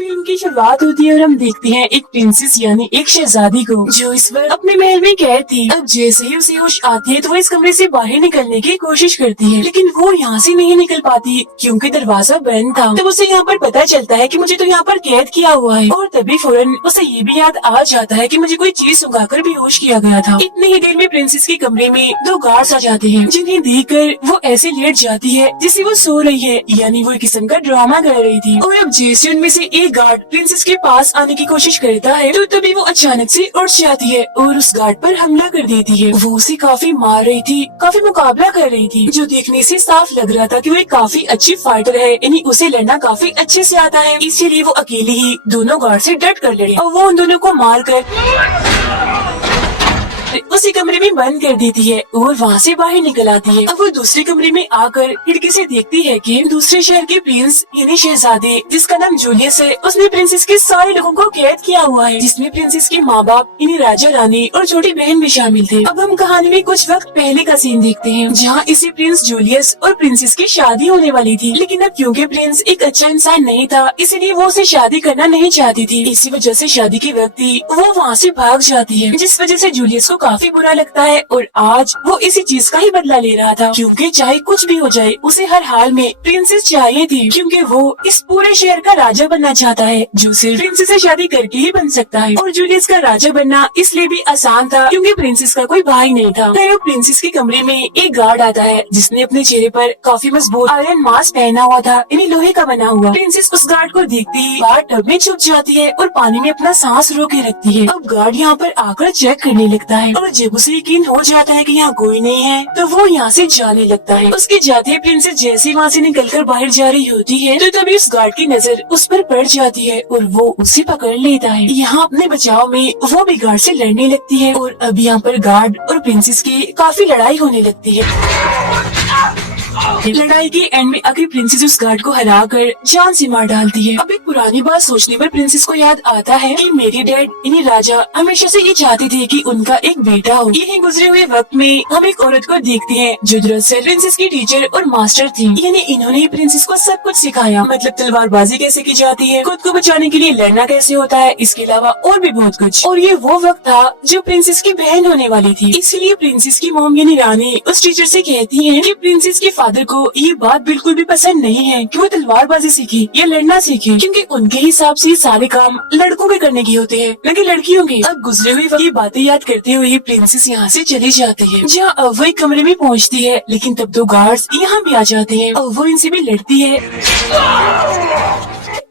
Film की शुरुआत होती है और हम देखते हैं एक प्रिंसेस यानी एक शहजादी को जो इस वक्त अपने महल में कैद थी। अब जैसे ही उसे होश आती है तो वो इस कमरे से बाहर निकलने की कोशिश करती है, लेकिन वो यहाँ से नहीं निकल पाती क्योंकि दरवाजा बंद था। तब उसे यहाँ पर पता चलता है कि मुझे तो यहाँ पर कैद किया हुआ है और तभी फौरन उसे ये भी याद आ जाता है कि मुझे कोई चीज सुंघाकर बेहोश किया गया था। इतनी ही देर में प्रिंसेस के कमरे में दो गार्ड्स आ जाते हैं जिन्हें देखकर वो ऐसे लेट जाती है जैसे वो सो रही है, यानी वो एक किस्म का ड्रामा कर रही थी। और अब जैसे उनमें से एक गार्ड प्रिंसेस के पास आने की कोशिश करता है तो तभी वो अचानक से उठ जाती है और उस गार्ड पर हमला कर देती है। वो उसे काफी मार रही थी, काफी मुकाबला कर रही थी, जो देखने से साफ लग रहा था कि वो एक काफी अच्छी फाइटर है, यानी उसे लड़ना काफी अच्छे से आता है। इसीलिए वो अकेली ही दोनों गार्ड से डट कर लड़ी और वो उन दोनों को मार कर उसी कमरे में बंद कर देती है और वहाँ से बाहर निकल आती है। अब वो दूसरे कमरे में आकर खिड़की से देखती है कि दूसरे शहर के प्रिंस यानी शहजादे जिसका नाम जूलियस है, उसने प्रिंसेस के सारे लोगों को कैद किया हुआ है, जिसमें प्रिंसेस के माँ बाप यानी राजा रानी और छोटी बहन भी शामिल थे। अब हम कहानी में कुछ वक्त पहले का सीन देखते हैं जहाँ इसी प्रिंस जूलियस और प्रिंसेस की शादी होने वाली थी, लेकिन अब क्योंकि प्रिंस एक अच्छा इंसान नहीं था इसलिए वो उसे शादी करना नहीं चाहती थी। इसी वजह से शादी के वक्त ही वो वहाँ से भाग जाती है, जिस वजह से जूलियस को काफी बुरा लगता है और आज वो इसी चीज का ही बदला ले रहा था, क्योंकि चाहे कुछ भी हो जाए उसे हर हाल में प्रिंसेस चाहिए थी, क्योंकि वो इस पूरे शहर का राजा बनना चाहता है जो सिर्फ प्रिंसेस से शादी करके ही बन सकता है। और जूलियस का राजा बनना इसलिए भी आसान था क्योंकि प्रिंसेस का कोई भाई नहीं था। फिर प्रिंसेस के कमरे में एक गार्ड आता है जिसने अपने चेहरे पर काफी मजबूत आयरन मास्क पहना हुआ था, यानी लोहे का बना हुआ। प्रिंसेस उस गार्ड को देखते ही बाहर टब में छुप जाती है और पानी में अपना सांस रोके रखती है। अब गार्ड यहाँ पर आकर चेक करने लगता है और जब उसे यकीन हो जाता है कि यहाँ कोई नहीं है तो वो यहाँ से जाने लगता है। उसके जाते ही प्रिंसेस जैसे वहाँ से निकलकर बाहर जा रही होती है तो तभी उस गार्ड की नजर उस पर पड़ जाती है और वो उसे पकड़ लेता है। यहाँ अपने बचाव में वो भी गार्ड से लड़ने लगती है और अब यहाँ पर गार्ड और प्रिंसेस की काफी लड़ाई होने लगती है। लड़ाई के एंड में आखिर प्रिंसेस उस गार्ड को हराकर जान से मार डालती है। अब एक पुरानी बात सोचने पर प्रिंसेस को याद आता है कि मेरे डैड यानी राजा हमेशा से ये चाहते थे कि उनका एक बेटा हो। यही गुजरे हुए वक्त में हम एक औरत को देखते हैं जो दरअसल प्रिंसेस की टीचर और मास्टर थी, यानी इन्होंने प्रिंसेस को सब कुछ सिखाया, मतलब तलवारबाजी कैसे की जाती है, खुद को बचाने के लिए लड़ना कैसे होता है, इसके अलावा और भी बहुत कुछ। और ये वो वक्त था जो प्रिंसेस की बहन होने वाली थी, इसलिए प्रिंसेस की मॉम यानी रानी उस टीचर से कहती है कि प्रिंसेस के फादर को ये बात बिल्कुल भी पसंद नहीं है कि वो तलवारबाजी सीखे या लड़ना सीखे, क्योंकि उनके हिसाब से सारे काम लड़कों के करने के होते हैं न कि लड़कियों के। अब गुजरे हुए वक्त ये बातें याद करते हुए प्रिंसेस यहाँ से चली जाती है, जहाँ अब वो एक कमरे में पहुँचती है, लेकिन तब दो गार्ड्स यहाँ भी आ जाते हैं और वो इनसे भी लड़ती है,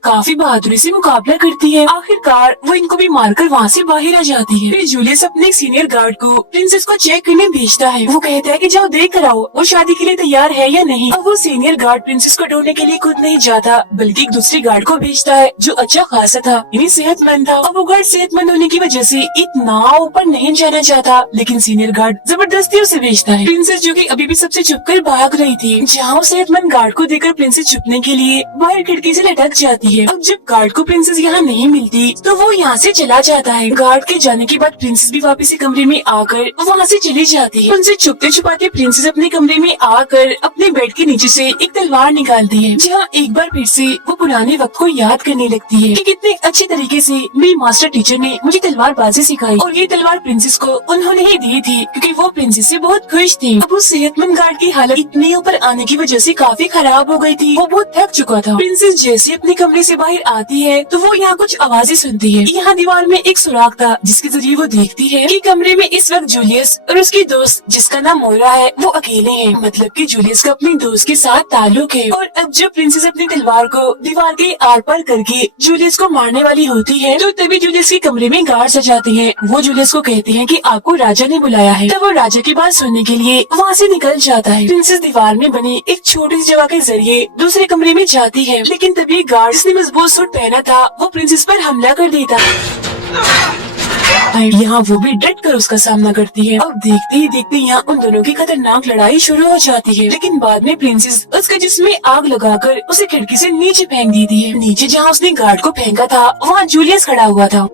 काफी बहादुरी से मुकाबला करती है। आखिरकार वो इनको भी मारकर वहाँ से बाहर आ जाती है। फिर जूलियस अपने एक सीनियर गार्ड को प्रिंसेस को चेक करने भेजता है। वो कहता है कि जाओ देख कर आओ वो शादी के लिए तैयार है या नहीं। अब वो सीनियर गार्ड प्रिंसेस को ढूंढने के लिए खुद नहीं जाता बल्कि एक दूसरे गार्ड को भेजता है जो अच्छा खासा था, यानी सेहतमंद था। अब वो गार्ड सेहतमंद होने की वजह से इतना ऊपर नहीं जाना चाहता, लेकिन सीनियर गार्ड जबरदस्ती उसे भेजता है। प्रिंसेस जो की अभी भी सबसे छुपकर भाग रही थी, जहाँ वो सेहतमंद गार्ड को देखकर प्रिंसेस छुपने के लिए बाहर खिड़की से लटक जाती है। अब जब गार्ड को प्रिंसेस यहाँ नहीं मिलती तो वो यहाँ से चला जाता है। गार्ड के जाने के बाद प्रिंसेस भी वापस कमरे में आकर वहाँ से चली जाती है। उनसे छुपते छुपाते प्रिंसेस अपने कमरे में आकर अपने बेड के नीचे से एक तलवार निकालती है, जहाँ एक बार फिर से वो पुराने वक्त को याद करने लगती है कि कितने अच्छे तरीके से मेरी मास्टर टीचर ने मुझे तलवारबाजी सिखाई और ये तलवार प्रिंसेस को उन्होंने ही दी थी क्योंकि वो प्रिंसेस से बहुत खुश थी। अब उस सेहतमंद गार्ड की हालत इतने ऊपर आने की वजह से काफी खराब हो गई थी, वो बहुत थक चुका था। प्रिंसेस जैसे अपने कमरे से बाहर आती है तो वो यहाँ कुछ आवाजें सुनती है। यहाँ दीवार में एक सुराख था जिसके जरिए वो देखती है कि कमरे में इस वक्त जूलियस और उसकी दोस्त जिसका नाम मोरा है वो अकेले हैं, मतलब कि जूलियस का अपने दोस्त के साथ ताल्लुक है। और अब जब प्रिंसेस अपनी तलवार को दीवार के आर पार करके जूलियस को मारने वाली होती है तो तभी जूलियस के कमरे में गार्ड्स आ जाते हैं। वो जूलियस को कहते हैं कि आपको राजा ने बुलाया है। तब वो राजा की बात सुनने के लिए वहाँ से निकल जाता है। प्रिंसेस दीवार में बनी एक छोटी सी जगह के जरिए दूसरे कमरे में जाती है, लेकिन तभी गार्ड जिसने मजबूत सूट पहना था वो प्रिंसेस पर हमला कर देता यहाँ वो भी डट कर उसका सामना करती है। अब देखते ही देखते यहाँ उन दोनों की खतरनाक लड़ाई शुरू हो जाती है, लेकिन बाद में प्रिंसेस उसके जिस्म में आग लगाकर उसे खिड़की से नीचे फेंक देती है। नीचे जहाँ उसने गार्ड को फेंका था वहाँ जूलियस खड़ा हुआ था।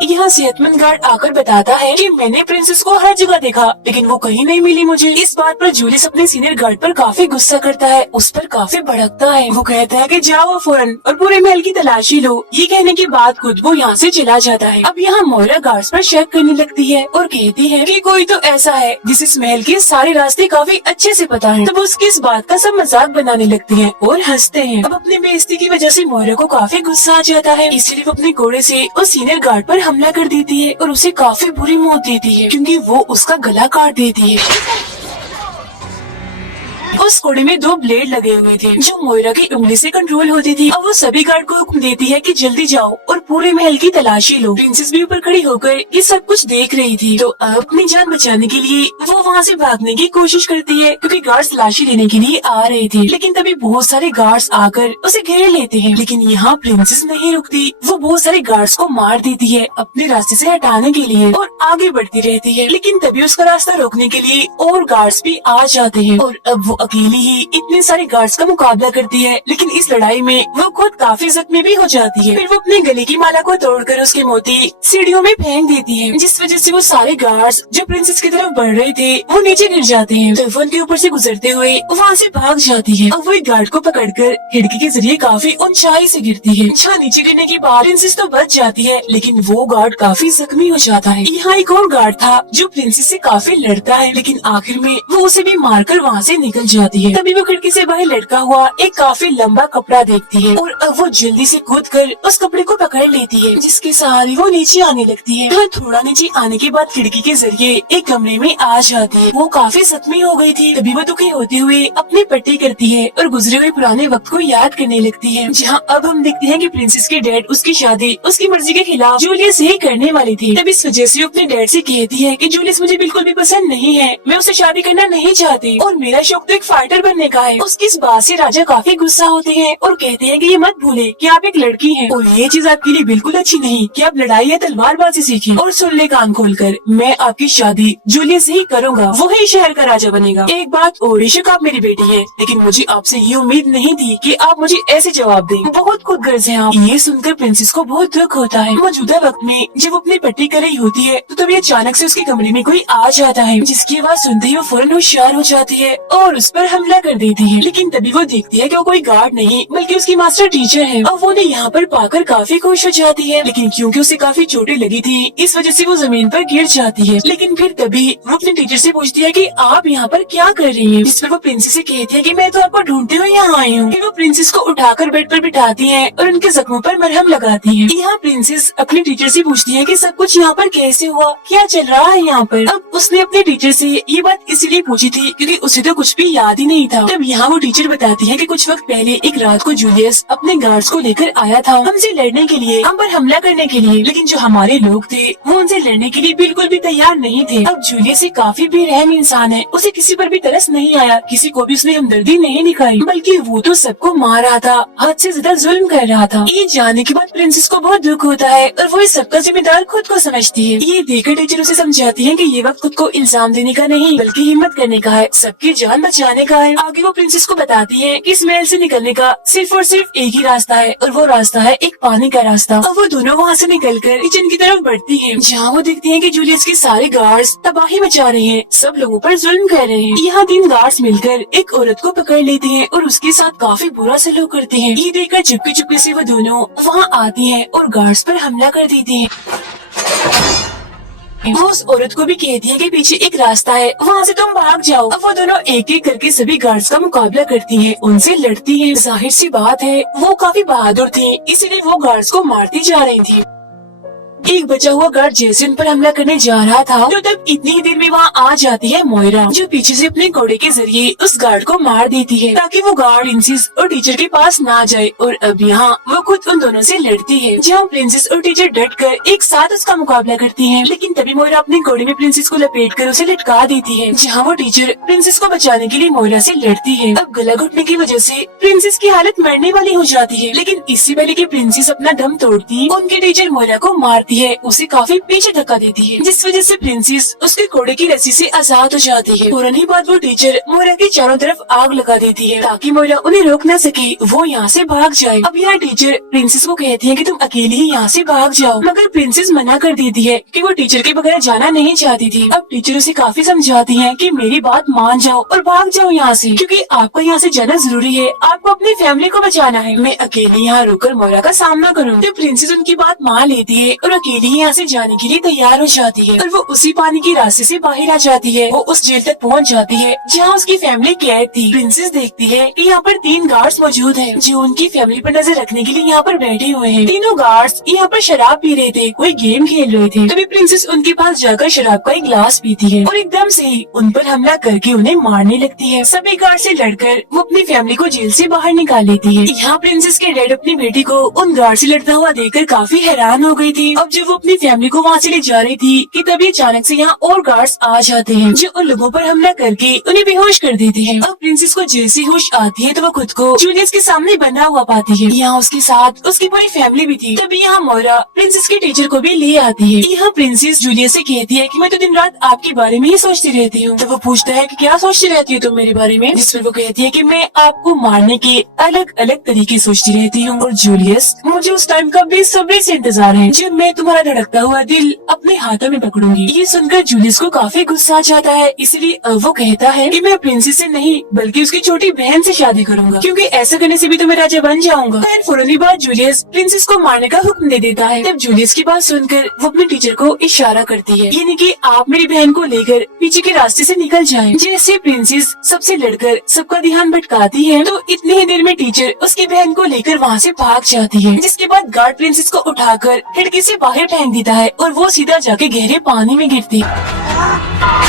यहाँ सेहतमंद गार्ड आकर बताता है कि मैंने प्रिंसेस को हर जगह देखा, लेकिन वो कहीं नहीं मिली मुझे। इस बात पर जूलियस अपने सीनियर गार्ड पर काफी गुस्सा करता है, उस पर काफी भड़कता है। वो कहता है कि जाओ फौरन और पूरे महल की तलाशी लो। ये कहने के बाद खुद वो यहाँ से चला जाता है। अब यहाँ मोइरा गार्ड्स पर शक करने लगती है और कहती है कि कोई तो ऐसा है जिसे इस महल के सारे रास्ते काफी अच्छे से पता है। तब वो उसकी इस बात का सब मजाक बनाने लगती है और हंसते हैं। अब अपनी बेइज्जती की वजह से मोइरा को काफी गुस्सा आ जाता है, इसलिए वो अपने घोड़े से उस सीनियर गार्ड पर हमला कर देती है और उसे काफी बुरी मौत देती है, क्योंकि वो उसका गला काट देती है। उस घोड़े में 2 ब्लेड लगे हुए थे जो मोइरा की उंगली से कंट्रोल होती थी। अब वो सभी गार्ड को हुक्म देती है कि जल्दी जाओ और पूरे महल की तलाशी लो। प्रिंसेस भी ऊपर खड़ी होकर ये सब कुछ देख रही थी, तो अपनी जान बचाने के लिए वो वहाँ से भागने की कोशिश करती है, क्योंकि गार्ड्स तलाशी लेने के लिए आ रहे थे। लेकिन तभी बहुत सारे गार्ड्स आकर उसे घेर लेते हैं। लेकिन यहाँ प्रिंसेस नहीं रुकती, वो बहुत सारे गार्ड्स को मार देती है अपने रास्ते से हटाने के लिए और आगे बढ़ती रहती है। लेकिन तभी उसका रास्ता रोकने के लिए और गार्ड्स भी आ जाते हैं और अब वो अकेली ही इतने सारे गार्ड्स का मुकाबला करती है। लेकिन इस लड़ाई में वो खुद काफी जख्मी भी हो जाती है। फिर वो अपने गले की माला को तोड़कर उसके मोती सीढ़ियों में फेंक देती है, जिस वजह से वो सारे गार्ड्स जो प्रिंसेस की तरफ बढ़ रहे थे वो नीचे गिर जाते हैं। तो वो उनके ऊपर से गुजरते हुए वहाँ से भाग जाती है। अब वो एक गार्ड को पकड़कर खिड़की के जरिए काफी ऊंचाई से गिरती है, जहाँ नीचे गिरने के बाद प्रिंसेस तो बच जाती है, लेकिन वो गार्ड काफी जख्मी हो जाता है। यहाँ एक और गार्ड था जो प्रिंसेस से काफी लड़ता है, लेकिन आखिर में वो उसे भी मारकर वहाँ से निकल जाती है। तभी वो खिड़की से बाहर लटका हुआ एक काफी लंबा कपड़ा देखती है और अब वो जल्दी से कूदकर उस कपड़े को पकड़ लेती है, जिसके सहारे वो नीचे आने लगती है। तो थोड़ा नीचे आने के बाद खिड़की के जरिए एक कमरे में आ जाती है। वो काफी जख्मी हो गई थी, तभी वो दुखी होते हुए अपनी पट्टी करती है और गुजरे हुए पुराने वक्त को याद करने लगती है, जहाँ अब हम देखते हैं कि प्रिंसेस के डैड उसकी शादी उसकी मर्जी के खिलाफ जूलियस से ही करने वाले थे। तब इस वजह से वो अपने डैड से कहती है कि जूलियस मुझे बिल्कुल भी पसंद नहीं है, मैं उससे शादी करना नहीं चाहती और मेरा शौक तो एक फाइटर बनने का है। उसकी इस बात से राजा काफी गुस्सा होते हैं और कहते हैं कि ये मत भूले कि आप एक लड़की हैं और ये चीज आपके लिए बिल्कुल अच्छी नहीं कि आप लड़ाई या तलवारबाजी सीखें। और सुन ले कान खोलकर, मैं आपकी शादी जूलियस से ही करूँगा, वो ही शहर का राजा बनेगा। एक बात और, बेशक आप मेरी बेटी है, लेकिन मुझे आपसे ये उम्मीद नहीं थी कि आप मुझे ऐसे जवाब दें। बहुत खुदगर्ज हैं आप। ये सुनकर प्रिंसेस को बहुत दुख होता है। मौजूदा वक्त में जब अपनी पट्टी कर रही होती है तो तभी अचानक से उसके कमरे में कोई आ जाता है, जिसकी आवाज सुनते ही वो फौरन होशियार हो जाती है और उस पर हमला कर देती है। लेकिन तभी वो देखती है कि वो कोई गार्ड नहीं बल्कि उसकी मास्टर टीचर है और वो उन्हें यहाँ पर पाकर काफी खुश हो जाती है। लेकिन क्योंकि उसे काफी चोटें लगी थी, इस वजह से वो जमीन पर गिर जाती है। लेकिन फिर तभी वो अपने टीचर से पूछती है कि आप यहाँ पर क्या कर रही हैं? जिस पर वो प्रिंसेस से कहती है कि मैं तो आपको ढूंढते हुए यहाँ आई हूँ। फिर वो प्रिंसेस को उठाकर बेड पर बिठाती है और उनके जख्मों पर मरहम लगाती है। यहाँ प्रिंसेस अपने टीचर से पूछती है कि सब कुछ यहाँ पर कैसे हुआ, क्या चल रहा है यहाँ पर। अब उसने अपने टीचर से ये बात इसीलिए पूछी थी क्योंकि उसे तो कुछ भी याद ही नहीं था। तब यहाँ वो टीचर बताती है कि कुछ वक्त पहले एक रात को जूलियस अपने गार्ड्स को लेकर आया था हमसे लड़ने के लिए, हम पर हमला करने के लिए, लेकिन जो हमारे लोग थे वो उनसे लड़ने के लिए बिल्कुल भी तैयार नहीं थे। अब जूलियस एक काफी बेरहम इंसान है, उसे किसी पर भी तरस नहीं आया, किसी को भी उसने हमदर्दी नहीं दिखाई, बल्कि वो तो सबको मार रहा था, हद से ज्यादा जुल्म कर रहा था। ये जानने के बाद प्रिंसेस को बहुत दुख होता है और वो इस सबका जिम्मेदार खुद को समझती है। ये देखकर टीचर उसे समझाती है कि ये वक्त खुद को इल्जाम देने का नहीं बल्कि हिम्मत करने का है, सबकी जान बचाने का है। आगे वो प्रिंसेस को बताती है कि इस महल से निकलने का सिर्फ और सिर्फ एक ही रास्ता है और वो रास्ता है एक पानी का रास्ता। अब वो दोनों वहाँ से निकलकर किचन की तरफ बढ़ती हैं, जहाँ वो देखती हैं कि जूलियस के सारे गार्ड्स तबाही मचा रहे हैं, सब लोगों पर जुल्म कर रहे हैं। यहाँ 3 गार्ड्स मिलकर एक औरत को पकड़ लेते हैं और उसके साथ काफी बुरा सलूक करते हैं। ये देखकर चुपके चुपके से वो दोनों वहाँ आती हैं और गार्ड्स पर हमला कर देते हैं। वो उस औरत को भी कहती है कि पीछे एक रास्ता है, वहाँ से तुम भाग जाओ। अब वो दोनों एक एक करके सभी गार्ड्स का मुकाबला करती हैं, उनसे लड़ती हैं। जाहिर सी बात है वो काफी बहादुर थी, इसीलिए वो गार्ड्स को मारती जा रही थी। एक बचा हुआ गार्ड जैसे उन पर हमला करने जा रहा था तो तब इतनी ही देर में वहाँ आ जाती है मोइरा, जो पीछे से अपने घोड़े के जरिए उस गार्ड को मार देती है ताकि वो गार्ड प्रिंसेस और टीचर के पास ना जाए। और अब यहाँ वो खुद उन दोनों से लड़ती है, जहाँ प्रिंसेस और टीचर डटकर एक साथ उसका मुकाबला करती हैं। लेकिन तभी मोइरा अपने घोड़े में प्रिंसेस को लपेट कर उसे लटका देती है, जहाँ वो टीचर प्रिंसेस को बचाने के लिए मोइरा से लड़ती है। अब गला घुटने की वजह से प्रिंसेस की हालत मरने वाली हो जाती है, लेकिन इससे पहले कि प्रिंसेस अपना दम तोड़ती उनके टीचर मोइरा को मारते देखती है उसे काफी पीछे धक्का देती है, जिस वजह से प्रिंसेस उसके घोड़े की रस्सी से आजाद हो जाती है। फौरन ही बाद वो टीचर मोयरा के चारों तरफ आग लगा देती है ताकि मोयरा उन्हें रोक न सके, वो यहाँ से भाग जाए। अब यहाँ टीचर प्रिंसेस को कहती है कि तुम अकेली ही यहाँ से भाग जाओ, मगर प्रिंसेस मना कर देती है कि वो टीचर के बगैर जाना नहीं चाहती थी। अब टीचर उसे काफी समझाती है कि मेरी बात मान जाओ और भाग जाओ यहाँ से, क्योंकि आपको यहाँ से जाना जरूरी है, आपको अपनी फैमिली को बचाना है। मैं अकेली यहाँ रुककर मोयरा का सामना करूँ। तो प्रिंसेस उनकी बात मान लेती है और अकेली यहाँ से जाने के लिए तैयार हो जाती है और वो उसी पानी के रास्ते से बाहर आ जाती है। वो उस जेल तक पहुँच जाती है जहाँ उसकी फैमिली कैद थी। प्रिंसेस देखती है कि यहाँ पर 3 गार्ड्स मौजूद हैं जो उनकी फैमिली पर नजर रखने के लिए यहाँ पर बैठे हुए हैं। तीनों गार्ड्स यहाँ पर शराब पी रहे थे, कोई गेम खेल रहे थे। तभी प्रिंसेस उनके पास जाकर शराब का एक ग्लास पीती है और एकदम से ही उन पर हमला करके उन्हें मारने लगती है। सभी गार्ड से लड़कर वो अपनी फैमिली को जेल से बाहर निकाल लेती है। यहाँ प्रिंसेस के डैड अपनी बेटी को उन गार्ड से लड़ता हुआ देखकर काफी हैरान हो गई थी। अब जब वो अपनी फैमिली को वहाँ से ले जा रही थी कि तभी अचानक से यहाँ और गार्ड्स आ जाते हैं जो उन लोगों पर हमला करके उन्हें बेहोश कर देते हैं। अब प्रिंसेस को जैसी होश आती है तो वो खुद को जूलियस के सामने बना हुआ पाती है। यहाँ उसके साथ उसकी पूरी फैमिली भी थी। तभी यहाँ मोयरा प्रिंसेस के टीचर को भी ले आती है। यहाँ प्रिंसेस जूलियस से कहती है कि मैं तो दिन रात आपके बारे में ही सोचती रहती हूँ। तो वो पूछता है कि क्या सोचती रहती है तुम मेरे बारे में, जिस पर वो कहती है कि मैं आपको मारने के अलग अलग तरीके सोचती रहती हूँ। और जूलियस, मुझे उस टाइम का बेसब्री से इंतजार है जब मैं तुम्हारा धड़कता हुआ दिल अपने हाथों में पकड़ूंगी। ये सुनकर जूलियस को काफी गुस्सा आ जाता है, इसलिए अब वो कहता है कि मैं प्रिंसेस से नहीं बल्कि उसकी छोटी बहन से शादी करूंगा, क्योंकि ऐसा करने से भी तो मैं राजा बन जाऊंगा। फिर फौरन बाद जूलियस प्रिंसेस को मारने का हुक्म दे देता है। तब जूलियस की बात सुनकर वो अपने टीचर को इशारा करती है, यानी कि आप मेरी बहन को लेकर पीछे के रास्ते से निकल जाएं। जैसे प्रिंसेस सबसे लड़कर सबका ध्यान भटकाती है तो इतनी ही देर में टीचर उसकी बहन को लेकर वहाँ से भाग जाती है, जिसके बाद गार्ड प्रिंसेस को उठाकर खिड़की से बाहर फेंक देता है और वो सीधा जाके गहरे पानी में गिरती है।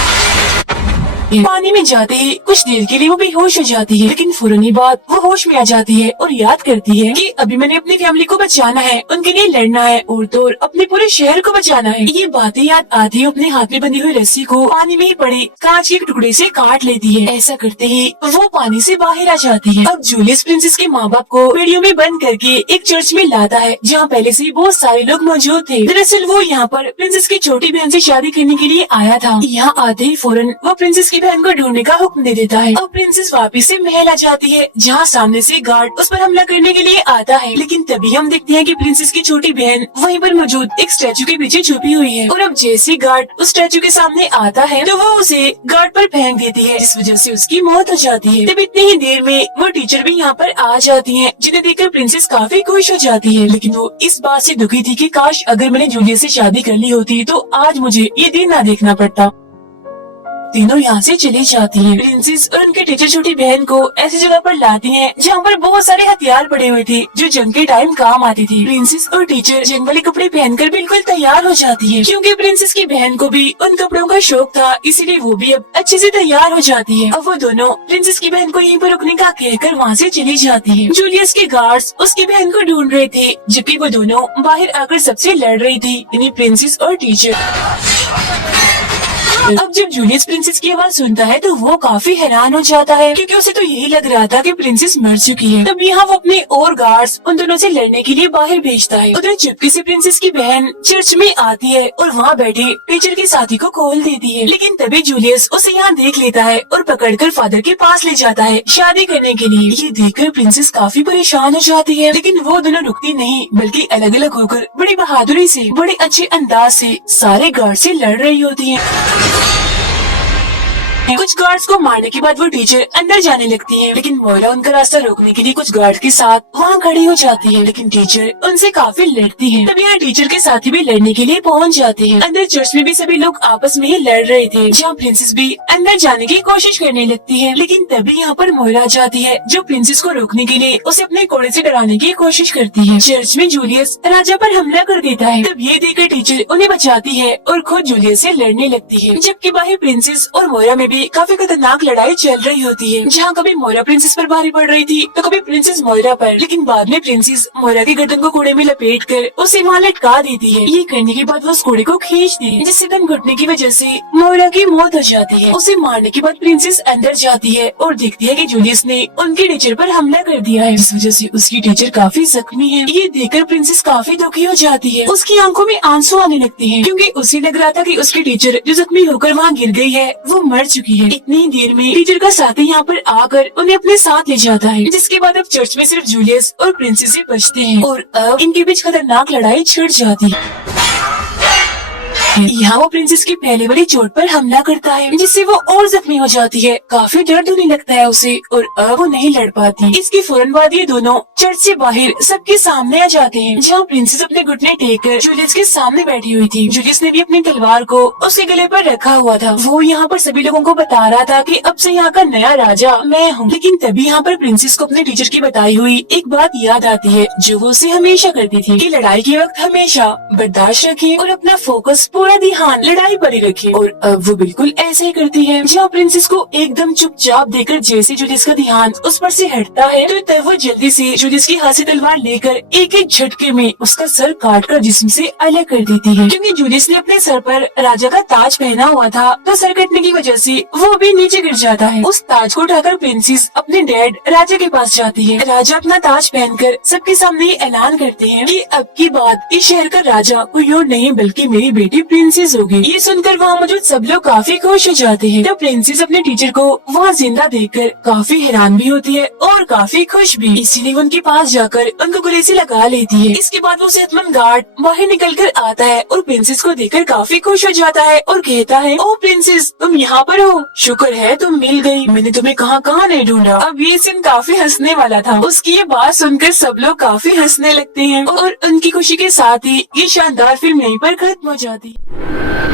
पानी में जाते ही कुछ देर के लिए वो बेहोश हो जाती है, लेकिन फौरन ही बाद वो होश में आ जाती है और याद करती है कि अभी मैंने अपनी फैमिली को बचाना है, उनके लिए लड़ना है और तो और अपने पूरे शहर को बचाना है। ये बातें याद आती है, अपने हाथ में बंधी हुई रस्सी को पानी में ही पड़े कांच के टुकड़े से काट लेती है। ऐसा करते ही वो पानी से बाहर आ जाती है। अब जूलियस प्रिंसेस के माँ बाप को बेड़ियों में बंद करके एक चर्च में लाता है जहाँ पहले से बहुत सारे लोग मौजूद थे। दरअसल वो यहाँ पर प्रिंसेस की छोटी बहन से शादी करने के लिए आया था। यहाँ आते ही फौरन वो प्रिंसेस की बहन को ढूंढने का हुक्म दे देता है। अब प्रिंसेस वापस से महल आ जाती है जहाँ सामने से गार्ड उस पर हमला करने के लिए आता है, लेकिन तभी हम देखते हैं कि प्रिंसेस की छोटी बहन वहीं पर मौजूद एक स्टैचू के पीछे छुपी हुई है। और अब जैसे गार्ड उस स्टैचू के सामने आता है तो वो उसे गार्ड पर फेंक देती है, जिस वजह से उसकी मौत हो जाती है। तब इतनी ही देर में वो टीचर भी यहाँ पर आ जाती है, जिन्हें देखकर प्रिंसेस काफी खुश हो जाती है, लेकिन वो इस बात से दुखी थी कि काश अगर मैंने जूलियस से शादी कर ली होती तो आज मुझे ये दिन ना देखना पड़ता। तीनों यहाँ से चली जाती हैं। प्रिंसेस और उनके टीचर छोटी बहन को ऐसी जगह पर लाती हैं जहाँ पर बहुत सारे हथियार पड़े हुए थे जो जंग के टाइम काम आती थी। प्रिंसेस और टीचर जंग वाले कपड़े पहनकर बिल्कुल तैयार हो जाती है, क्योंकि प्रिंसेस की बहन को भी उन कपड़ों का शौक था, इसीलिए वो भी अब अच्छे से तैयार हो जाती है। अब वो दोनों प्रिंसेस की बहन को यहीं पर रुकने का कहकर वहाँ से चली जाती है। जूलियस के गार्ड्स उसकी बहन को ढूंढ रहे थे, जबकि वो दोनों बाहर आकर सबसे लड़ रही थी, यानी प्रिंसेस और टीचर। अब जब जूलियस प्रिंसेस की आवाज सुनता है तो वो काफी हैरान हो जाता है, क्योंकि उसे तो यही लग रहा था कि प्रिंसेस मर चुकी है। तब यहाँ वो अपने और गार्ड्स उन दोनों से लड़ने के लिए बाहर भेजता है। उधर चुपके से प्रिंसेस की बहन चर्च में आती है और वहाँ बैठे टीचर के साथी को खोल देती है, लेकिन तभी जूलियस उसे यहाँ देख लेता है और पकड़कर फादर के पास ले जाता है शादी करने के लिए। ये देखकर प्रिंसेस काफी परेशान हो जाती है, लेकिन वो दोनों रुकती नहीं बल्कि अलग अलग होकर बड़ी बहादुरी से बड़े अच्छे अंदाज से सारे गार्ड से लड़ रही होती है। कुछ गार्ड्स को मारने के बाद वो टीचर अंदर जाने लगती है, लेकिन मोयरा उनका रास्ता रोकने के लिए कुछ गार्ड के साथ वहाँ खड़ी हो जाती है, लेकिन टीचर उनसे काफी लड़ती है। तभी यहाँ टीचर के साथी भी लड़ने के लिए पहुँच जाते हैं। अंदर चर्च में भी सभी लोग आपस में ही लड़ रहे थे, जहाँ प्रिंसेस भी अंदर जाने की कोशिश करने लगती है, लेकिन तभी यहाँ पर मोयरा आ जाती है जो प्रिंसेस को रोकने के लिए उसे अपने घोड़े से डराने की कोशिश करती है। चर्च में जूलियस राजा पर हमला कर देता है। तब ये देखकर टीचर उन्हें बचाती है और खुद जूलियस से लड़ने लगती है, जबकि बाहर प्रिंसेस और मोयरा में भी काफी खतरनाक लड़ाई चल रही होती है, जहाँ कभी मोइरा प्रिंसेस पर भारी पड़ रही थी तो कभी प्रिंसेस मोइरा पर, लेकिन बाद में प्रिंसेस मोइरा की गर्दन को कूड़े में लपेट कर उसे वहाँ लटका देती है। ये करने के बाद वो उस कूड़े को खींचती है, जिससे दम घुटने की वजह से मोइरा की मौत हो जाती है। उसे मारने के बाद प्रिंसेस अंदर जाती है और देखती है कि जूलियस ने उनके टीचर पर हमला कर दिया है, जिस वजह से उसकी टीचर काफी जख्मी है। ये देखकर प्रिंसेस काफी दुखी हो जाती है, उसकी आंखों में आंसू आने लगते हैं, क्योंकि उसे लग रहा था कि उसकी टीचर जो जख्मी होकर वहाँ गिर गई है वो मर चुकी है। इतनी देर में टीचर का साथी यहाँ पर आकर उन्हें अपने साथ ले जाता है, जिसके बाद अब चर्च में सिर्फ जूलियस और प्रिंसेस ही बचते हैं और अब इनके बीच खतरनाक लड़ाई छिड़ जाती है। यहाँ वो प्रिंसेस की पहले वाली चोट पर हमला करता है, जिससे वो और जख्मी हो जाती है। काफी दर्द होने लगता है उसे और अब वो नहीं लड़ पाती। इसके फौरन बाद ये दोनों चर्च से बाहर सबके सामने आ जाते हैं, जहाँ प्रिंसेस अपने घुटने टेक कर जूलियस के सामने बैठी हुई थी। जूलियस ने भी अपनी तलवार को उसके गले पर रखा हुआ था। वो यहाँ पर सभी लोगों को बता रहा था कि अब से यहाँ का नया राजा मैं हूँ। लेकिन तभी यहाँ पर प्रिंसेस को अपने टीचर की बताई हुई एक बात याद आती है, जो वो उसे हमेशा करती थी कि लड़ाई के वक्त हमेशा बर्दाश्त रखे और अपना फोकस पूरा ध्यान लड़ाई पर ही रखे। और अब वो बिल्कुल ऐसे ही करती है। जहाँ प्रिंसेस को एकदम चुपचाप देखकर जैसे जूलियस का ध्यान उस पर से हटता है तो तब वो जल्दी से जूलियस की हाथ से तलवार लेकर एक एक झटके में उसका सर काट कर जिस्म से अलग कर देती है। क्योंकि जूलियस ने अपने सर पर राजा का ताज पहना हुआ था, तो सर कटने की वजह से वो भी नीचे गिर जाता है। उस ताज को उठाकर प्रिंसेस अपने डैड राजा के पास जाती है। राजा अपना ताज पहनकर सबके सामने ये ऐलान करते हैं कि अब की बात इस शहर का राजा कोई और नहीं बल्कि मेरी बेटी प्रिंसेस होगी। ये सुनकर वहाँ मौजूद सब लोग काफी खुश हो जाते हैं। तो प्रिंसेस अपने टीचर को वहाँ जिंदा देखकर काफी हैरान भी होती है और काफी खुश भी, इसीलिए उनके पास जाकर उनको गले से लगा लेती है। इसके बाद वो सेहतमंद गार्ड बाहर निकल कर आता है और प्रिंसेस को देखकर काफी खुश हो जाता है और कहता है, ओ प्रिंसेस तुम यहाँ पर हो, शुक्र है तुम मिल गई, मैंने तुम्हें कहाँ कहाँ नहीं ढूंढा। अब ये सीन काफी हंसने वाला था। उसकी ये बात सुनकर सब लोग काफी हंसने लगते हैं और उनकी खुशी के साथ ही ये शानदार फिल्म यहीं पर खत्म हो जाती है।